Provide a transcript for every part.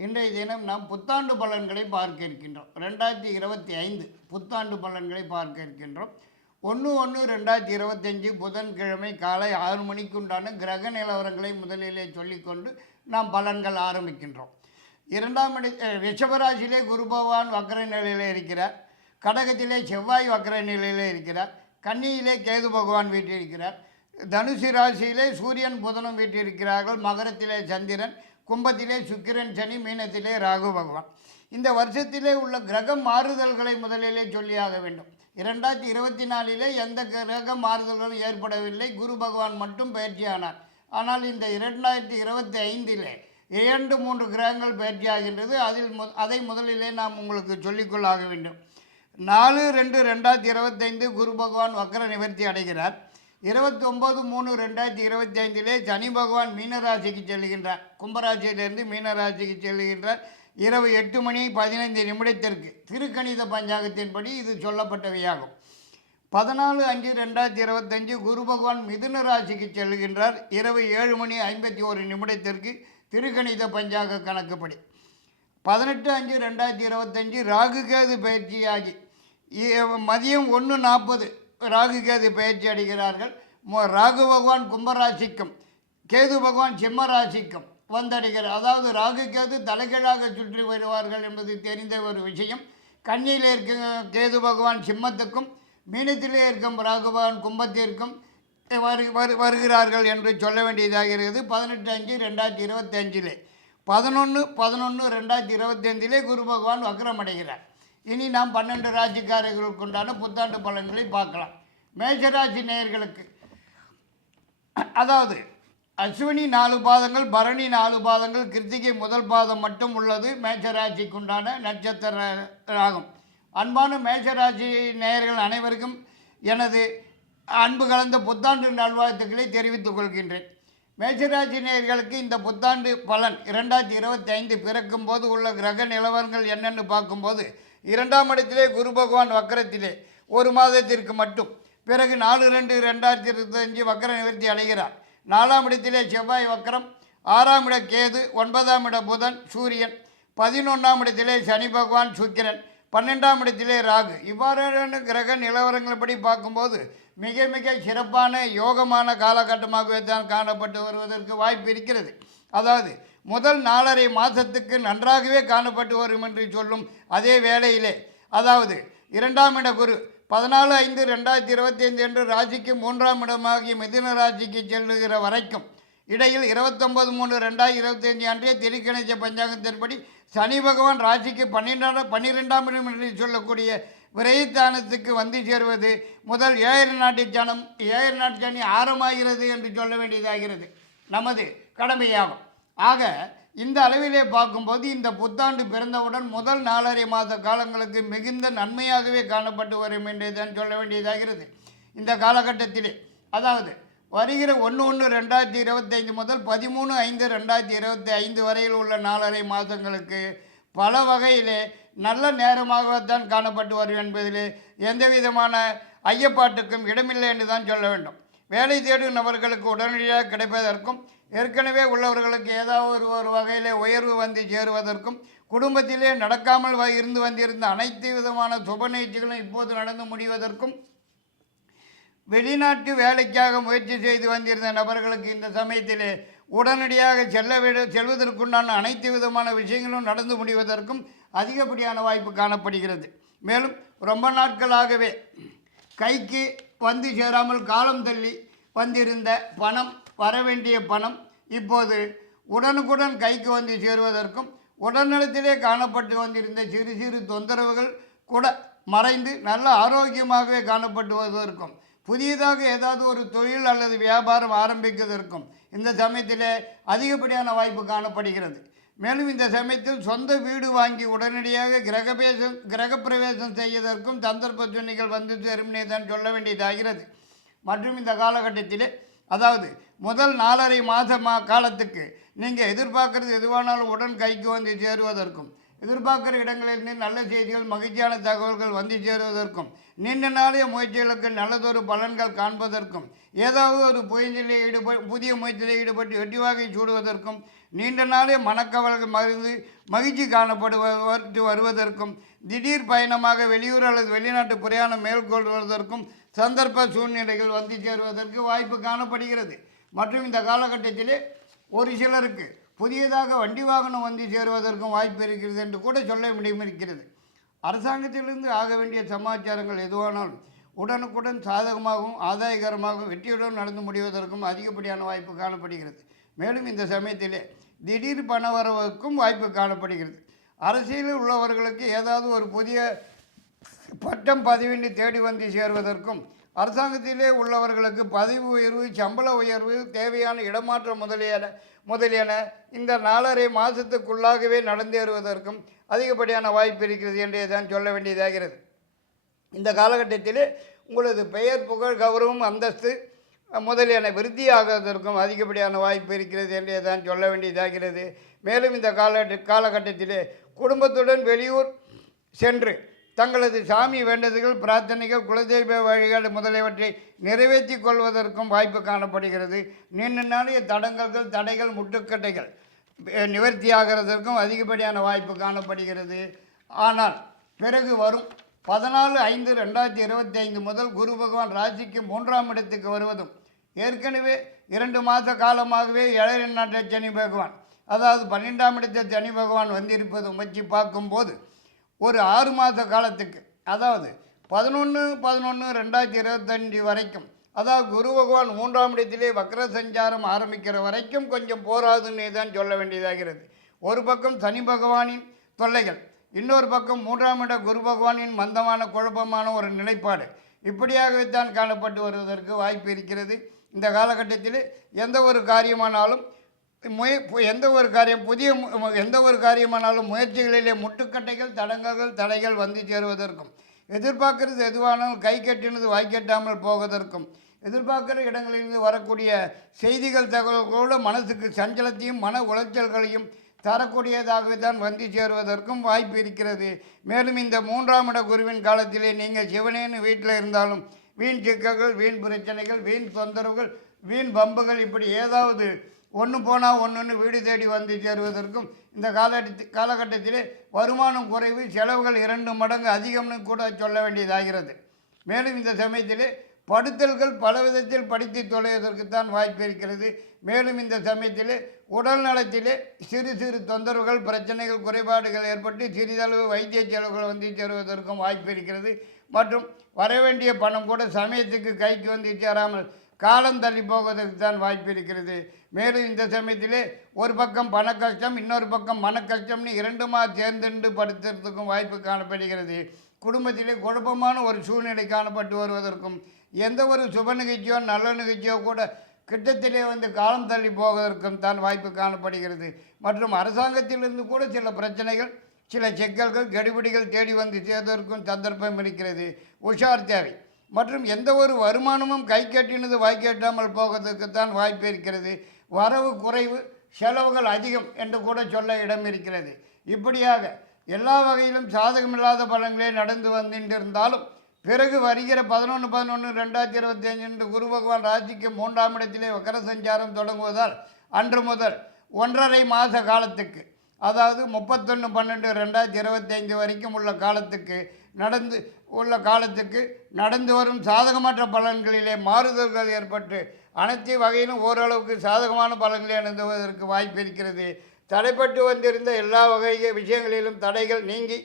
இன்றைய தினம் நாம் புத்தாண்டு பலன்களை பார்க்க இருக்கின்றோம். 2025 புத்தாண்டு பலன்களை பார்க்க இருக்கின்றோம். 1/1/2025 புதன்கிழமை காலை 6 மணிக்குண்டான கிரக நிலவரங்களை முதலிலே சொல்லிக்கொண்டு நாம் பலன்கள் ஆரம்பிக்கின்றோம். ரிஷபராசியிலே குரு பகவான் வக்கர நிலையில் இருக்கிறார். கடகத்திலே செவ்வாய் வக்கர நிலையில் இருக்கிறார். கன்னியிலே கேது பகவான் வீட்டிருக்கிறார். தனுசு ராசியிலே சூரியன் புதனும் வீட்டிருக்கிறார்கள். மகரத்திலே சந்திரன், கும்பத்திலே சுக்கிரன், சனி, மீனத்திலே ராகு பகவான். இந்த வருஷத்திலே உள்ள கிரக மாறுதல்களை முதலிலே சொல்லியாக வேண்டும். 2024 எந்த கிரக மாறுதல்களும் ஏற்படவில்லை. குரு பகவான் மட்டும் பயிற்சியானார். ஆனால் இந்த 2025 2-3 கிரகங்கள் பயிற்சியாகின்றது. அதை முதலிலே நாம் உங்களுக்கு சொல்லிக்கொள்ளாக வேண்டும். 4/2/2025 குரு பகவான் வக்கர நிவர்த்தி அடைகிறார். 29/3/2025 சனி பகவான் மீனராசிக்கு செல்கின்றார். கும்பராசியிலிருந்து மீனராசிக்கு செல்கின்றார். இரவு 8:15 திருக்கணித பஞ்சாங்கத்தின்படி இது சொல்லப்பட்டவையாகும். 14/5/2025 குரு பகவான் மிதுன ராசிக்கு செல்கின்றார். இரவு 7:51 திருக்கணித பஞ்சாங்க கணக்குப்படி. 18/5/2025 ராகு கேது பயிற்சியாகி மதியம் 1:40 ராகு கேது பயிற்சி அடைகிறார்கள். ராகு பகவான் கும்பராசிக்கும் கேது பகவான் சிம்ம ராசிக்கும் வந்தடைகிறார். அதாவது ராகு கேது தலைகீழாக சுற்றி வருவார்கள் என்பது தெரிந்த ஒரு விஷயம். கன்னியில் இருக்கும் கேது பகவான் சிம்மத்துக்கும், மீனத்திலே இருக்கும் ராகு பகவான் கும்பத்திற்கும் வருகிறார்கள் என்று சொல்ல வேண்டியதாகிறது. 18/5/2025 11/11/2025 குரு பகவான் வக்ரம் அடைகிறார். இனி நாம் 12 ராசிக்காரர்களுக்கு உண்டான புத்தாண்டு பலன்களை பார்க்கலாம். மேஷராசி நேயர்களுக்கு, அதாவது அஸ்வினி 4 பாதங்கள், பரணி 4 பாதங்கள், கிருத்திகை முதல் பாதம் மட்டும் உள்ளது மேஷராசிக்குண்டான நட்சத்திர ஆகும். அன்பான மேஷராசி நேயர்கள் அனைவருக்கும் எனது அன்பு கலந்த புத்தாண்டு நல்வாழ்த்துக்களை தெரிவித்துக் கொள்கின்றேன். மேஷராசி நேயர்களுக்கு இந்த புத்தாண்டு பலன் 2025 பிறக்கும் போது உள்ள கிரக நிலவரங்கள் என்னென்னு பார்க்கும்போது, 2ஆம் இடத்திலே குரு பகவான் வக்கரத்திலே 1 மாதத்திற்கு மட்டும், பிறகு 4/2/2025 வக்கர நிவர்த்தி அடைகிறார். 4ஆம் இடத்திலே செவ்வாய் வக்கரம், 6ஆம் இட கேது, 9ஆம் இட புதன் சூரியன், 11ஆம் இடத்திலே சனி பகவான் சுக்கிரன், 12ஆம் இடத்திலே ராகு. இவ்வாறான கிரக நிலவரங்கள்படி பார்க்கும்போது மிக மிக சிறப்பான யோகமான காலகட்டமாகவே தான் காணப்பட்டு வருவதற்கு வாய்ப்பு இருக்கிறது. அதாவது முதல் 4.5 மாதத்துக்கு நன்றாகவே காணப்பட்டு வரும் என்று சொல்லும் அதே வேளையிலே, அதாவது 2ஆம் இட குரு 14/5/2025 என்று ராசிக்கு 3ஆம் இடமாகிய மிதுன ராசிக்கு செல்லுகிற வரைக்கும், இடையில் 29/3/2025 அன்றைய திருக்கணித பஞ்சாங்கத்தின்படி சனி பகவான் ராசிக்கு 12ஆம் இடம் என்று சொல்லக்கூடிய விரயத்தானத்துக்கு வந்து சேருவது முதல் 7 நாட்டு சனி ஆரம்பமாகிறது என்று சொல்ல வேண்டியதாகிறது. நமது கடமையாகும். ஆக இந்த அளவிலே பார்க்கும்போது இந்த புத்தாண்டு பிறந்தவுடன் முதல் 4.5 மாத காலங்களுக்கு மிகுந்த நன்மையாகவே காணப்பட்டு வரும் என்றே தான் சொல்ல வேண்டியதாகிறது. இந்த காலகட்டத்திலே, அதாவது வருகிற 1/1/2025 முதல் 13/5/2025 வரையில் உள்ள 4.5 மாதங்களுக்கு பல வகையிலே நல்ல நேரமாகத்தான் காணப்பட்டு வரும் என்பதிலே எந்த விதமான ஐயப்பாட்டுக்கும் இடமில்லை என்று தான் சொல்ல வேண்டும். வேலை தேடும் நபர்களுக்கு உடனடியாக கிடைப்பதற்கும், ஏற்கனவே உள்ளவர்களுக்கு ஏதாவது ஒரு வகையில் உயர்வு வந்து சேருவதற்கும், குடும்பத்திலே நடக்காமல் இருந்து வந்திருந்த அனைத்து விதமான சுப நிகழ்ச்சிகளும் இப்போது நடந்து முடிவதற்கும், வெளிநாட்டு வேலைக்காக முயற்சி செய்து வந்திருந்த நபர்களுக்கு இந்த சமயத்திலே உடனடியாக செல்வதற்குண்டான அனைத்து விதமான விஷயங்களும் நடந்து முடிவதற்கும் அதிகப்படியான வாய்ப்பு காணப்படுகிறது. மேலும் ரொம்ப நாட்களாகவே கைக்கு வந்து சேராமல் காலம் தள்ளி வந்திருந்த பணம், வரவேண்டிய பணம் இப்போது உடனுக்குடன் கைக்கு வந்து சேருவதற்கும், உடல்நலத்திலே காணப்பட்டு வந்திருந்த சிறு சிறு தொந்தரவுகள் கூட மறைந்து நல்ல ஆரோக்கியமாகவே காணப்பட்டு வருவதற்கும், புதியதாக ஏதாவது ஒரு தொழில் அல்லது வியாபாரம் ஆரம்பிப்பதற்கும் இந்த சமயத்திலே அதிகப்படியான வாய்ப்பு காணப்படுகிறது. மேலும் இந்த சமயத்தில் சொந்த வீடு வாங்கி உடனடியாக கிரகப்பிரவேசம் செய்வதற்கும் சந்தர்ப்ப துணிகள் வந்து சேரும்னே தான் சொல்ல வேண்டியதாகிறது. மற்றும் இந்த காலகட்டத்திலே, அதாவது முதல் 4.5 மாத காலத்துக்கு நீங்கள் எதிர்பார்க்குறது எதுவானாலும் உடன் கைக்கு வந்து சேருவதற்கும், எதிர்பார்க்கிற இடங்களிலிருந்து நல்ல செய்திகள் மகிழ்ச்சியான தகவல்கள் வந்து சேருவதற்கும் நீண்ட நாளைய முயற்சிகளுக்கு நல்லதொரு பலன்கள் காண்பதற்கும் ஏதாவது ஒரு புதிய முயற்சியில் ஈடுபட்டு வெற்றி வாகை சூடுவதற்கும் நீண்ட நாளைய மனக்கவல்கள் மகிழ்ந்து மகிழ்ச்சி காணப்படுவது வருவதற்கும் திடீர் பயணமாக வெளியூர் அல்லது வெளிநாட்டு பிரயாணம் மேற்கொள்வதற்கும் சந்தர்ப்ப சூழ்நிலைகள் வந்து சேருவதற்கு வாய்ப்பு காணப்படுகிறது. மற்றும் இந்த காலகட்டத்திலே ஒரு சிலருக்கு புதியதாக வண்டி வாகனம் வந்து சேருவதற்கும் வாய்ப்பு இருக்கிறது என்று கூட சொல்ல முடியும். அரசாங்கத்திலிருந்து ஆக வேண்டிய சமாச்சாரங்கள் எதுவானாலும் உடனுக்குடன் சாதகமாகவும் ஆதாயகரமாகவும் வெற்றியுடன் நடந்து முடிவதற்கும் அதிகப்படியான வாய்ப்பு காணப்படுகிறது. மேலும் இந்த சமயத்திலே திடீர் பண வரவுக்கும் வாய்ப்பு காணப்படுகிறது. அரசியலில் உள்ளவர்களுக்கு ஏதாவது ஒரு புதிய பட்டம் பதவியின்றி தேடி வந்து சேருவதற்கும் அரசாங்கத்திலே உள்ளவர்களுக்கு பதவி உயர்வு சம்பள உயர்வு தேவையான இடமாற்றம் முதலியன இந்த 4.5 மாதத்துக்குள்ளாகவே நடந்தேறுவதற்கும் அதிகப்படியான வாய்ப்பு இருக்கிறது என்றே தான் சொல்ல வேண்டியதாகிறது. இந்த காலகட்டத்திலே உங்களது பெயர் புகழ் கௌரவம் அந்தஸ்து முதலியன விருத்தியாகுவதற்கும் அதிகப்படியான வாய்ப்பு இருக்கிறது என்றே தான் சொல்ல வேண்டியதாகிறது. மேலும் இந்த காலகட்டத்திலே குடும்பத்துடன் வெளியூர் சென்று தங்களது சாமி வேண்டுதல்கள் பிரார்த்தனைகள் குலதெய்வ வழிபாடு முதலியவற்றை நிறைவேற்றி கொள்வதற்கும் வாய்ப்பு காணப்படுகிறது. நீண்ட நாளைய தடைகள் முட்டுக்கட்டைகள் நிவர்த்தியாகிறதற்கும் அதிகப்படியான வாய்ப்பு காணப்படுகிறது. ஆனால் பிறகு வரும் 14/5/2025 முதல் குரு பகவான் ராசிக்கு 3ஆம் இடத்துக்கு வருவதும் ஏற்கனவே 2 மாத காலமாகவே ஏழரை நாட்டு சனி பகவான் அதாவது 12ஆம் இடத்தை சனி பகவான் வந்திருப்பதும் வச்சு பார்க்கும்போது ஒரு 6 மாத காலத்துக்கு அதாவது 11/11/2025 வரைக்கும் அதாவது குரு பகவான் 3ஆம் இடத்திலே வக்ர சஞ்சாரம் ஆரம்பிக்கிற வரைக்கும் கொஞ்சம் போராதுன்னே தான் சொல்ல வேண்டியதாகிறது. ஒரு பக்கம் சனி பகவானின் தொல்லைகள், இன்னொரு பக்கம் 3ஆம் இட குரு பகவானின் மந்தமான குழப்பமான ஒரு நிலைப்பாடு இப்படியாகவே தான் காணப்பட்டு வருவதற்கு வாய்ப்பு இருக்கிறது. இந்த காலகட்டத்தில் எந்த ஒரு காரியமானாலும் முயற்சிகளிலே முட்டுக்கட்டைகள் தடைகள் வந்து சேருவதற்கும் எதிர்பார்க்கிறது எதுவானாலும் கை கட்டினது வாய்க்கட்டாமல் போவதற்கும் எதிர்பார்க்கிற இடங்களிலிருந்து வரக்கூடிய செய்திகள் தகவல்களோடு மனசுக்கு சஞ்சலத்தையும் மன உளைச்சல்களையும் தரக்கூடியதாகவே தான் வந்து சேருவதற்கும் வாய்ப்பு இருக்கிறது. மேலும் இந்த 3ஆம் இட குருவின் காலத்திலே நீங்கள் சிவனேன்னு வீட்டில் இருந்தாலும் வீண் சிக்கல்கள் வீண் பிரச்சனைகள் வீண் தொந்தரவுகள் வீண் பம்புகள் இப்படி ஏதாவது ஒன்று போனால் ஒன்று வீடு தேடி வந்து சேருவதற்கும் இந்த காலகட்டத்திலே வருமானம் குறைவு செலவுகள் 2 மடங்கு அதிகம்னு கூட சொல்ல வேண்டியதாகிறது. மேலும் இந்த சமயத்திலே படுத்தல்கள் பல விதத்தில் படித்து தொலைவதற்குத்தான் வாய்ப்பு இருக்கிறது. மேலும் இந்த சமயத்திலே உடல் நலத்திலே சிறு தொந்தரவுகள் பிரச்சனைகள் குறைபாடுகள் ஏற்பட்டு சிறிதளவு வைத்திய செலவுகள் வந்து சேருவதற்கும் வாய்ப்பு இருக்கிறது. மற்றும் வரவேண்டிய பணம் கூட சமயத்துக்கு கைக்கு வந்து சேராமல் காலம் தள்ளி போவதற்கு தான் வாய்ப்பு இருக்கிறது. மேலும் இந்த சமயத்திலே ஒரு பக்கம் பண கஷ்டம் இன்னொரு பக்கம் மன கஷ்டம்னு 2மா சேர்ந்துண்டு படுத்துறதுக்கும் வாய்ப்பு காணப்படுகிறது. குடும்பத்திலே குழப்பமான ஒரு சூழ்நிலை காணப்பட்டு வருவதற்கும் எந்த ஒரு சுப நிகழ்ச்சியோ நல்ல நிகழ்ச்சியோ கூட கிட்டத்திலே வந்து காலம் தள்ளி போவதற்கும் தான் வாய்ப்பு காணப்படுகிறது. மற்றும் அரசாங்கத்திலிருந்து கூட சில பிரச்சனைகள் சில சிக்கல்கள் கெடுபிடிகள் தேடி வந்து சேர்வதற்கும் சந்தர்ப்பம் இருக்கிறது. உஷார் தேவை. மற்றும் எந்த ஒரு வருமானமும் கை கட்டினது வாய்க்கட்டாமல் போவதற்குத்தான் வாய்ப்பு இருக்கிறது. வரவு குறைவு செலவுகள் அதிகம் என்று கூட சொல்ல இடம் இருக்கிறது. இப்படியாக எல்லா வகையிலும் சாதகமில்லாத பலன்களே நடந்து வந்திருந்தாலும் பிறகு வருகிற 11/11/2025 என்று குரு பகவான் ராசிக்கு 3ஆம் இடத்திலே வக்கர சஞ்சாரம் தொடங்குவதால் அன்று முதல் 1.5 மாத காலத்துக்கு அதாவது 31/12/2025 வரைக்கும் உள்ள காலத்துக்கு நடந்து வரும் சாதகமற்ற பலன்களிலே மாறுதல்கள் ஏற்பட்டு அனைத்து வகையிலும் ஓரளவுக்கு சாதகமான பலன்களை அணுகுவதற்கு வாய்ப்பு இருக்கிறது. தடைப்பட்டு வந்திருந்த எல்லா வகை விஷயங்களிலும் தடைகள் நீங்கி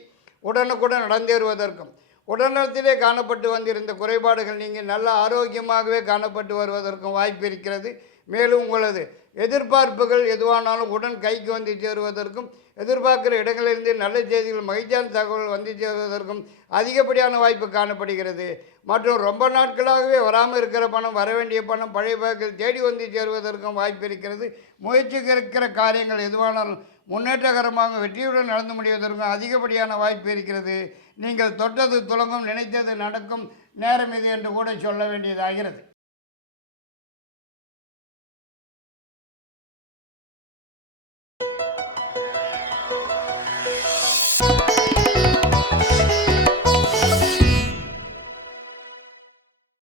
உடனுக்குடன் நடந்தேறுவதற்கும் உடல்நலத்திலே காணப்பட்டு வந்திருந்த குறைபாடுகள் நீங்கி நல்ல ஆரோக்கியமாகவே காணப்பட்டு வருவதற்கும் வாய்ப்பு இருக்கிறது. மேலும் உங்களது எதிர்பார்ப்புகள் எதுவானாலும் உடன் கைக்கு வந்து சேருவதற்கும் எதிர்பார்க்கிற இடங்களிலிருந்து நல்ல செய்திகள் மகிழ்ச்சியான தகவல் வந்து சேருவதற்கும் அதிகப்படியான வாய்ப்பு காணப்படுகிறது. மற்றும் ரொம்ப நாட்களாகவே வராமல் இருக்கிற பணம் வரவேண்டிய பணம் பழைய பேக்கில் தேடி வந்து சேருவதற்கும் வாய்ப்பு இருக்கிறது. முயற்சிக்கு இருக்கிற காரியங்கள் எதுவானாலும் முன்னேற்றகரமாக வெற்றியுடன் நடந்து முடிவதற்கும் அதிகப்படியான வாய்ப்பு இருக்கிறது. நீங்கள் தொட்டது துலங்கும் நினைத்தது நடக்கும் நேரம் இது என்று கூட சொல்ல வேண்டியதாகிறது.